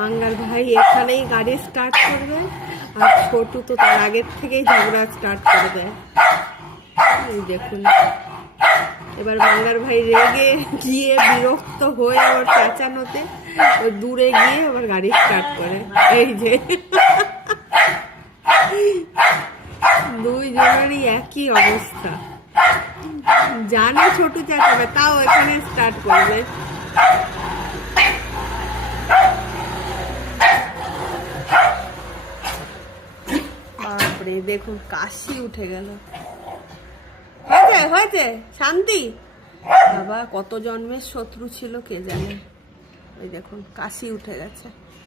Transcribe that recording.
Munger ভাই এখানেই গাড়ি স্টার্ট করবে, আর ছোটু তো তার আগের থেকেই ঝগড়া স্টার্ট করে দেয়। এই দেখুন, এবার মাঙ্গার ভাই রেগে গিয়ে বিরক্ত হয়ে আবার চেঁচানোতে দূরে গিয়ে আবার গাড়ি স্টার্ট করে। এই যে দুইজনেরই একই অবস্থা, জানে ছোটু চেঁচাবে তাও এখানে স্টার্ট করবে। বাপরে, দেখুন কাশি উঠে গেল। হয়েছে হয়েছে, শান্তি। বাবা কত জন্মের শত্রু ছিল কে জানে। ওই দেখুন কাশি উঠে গেছে।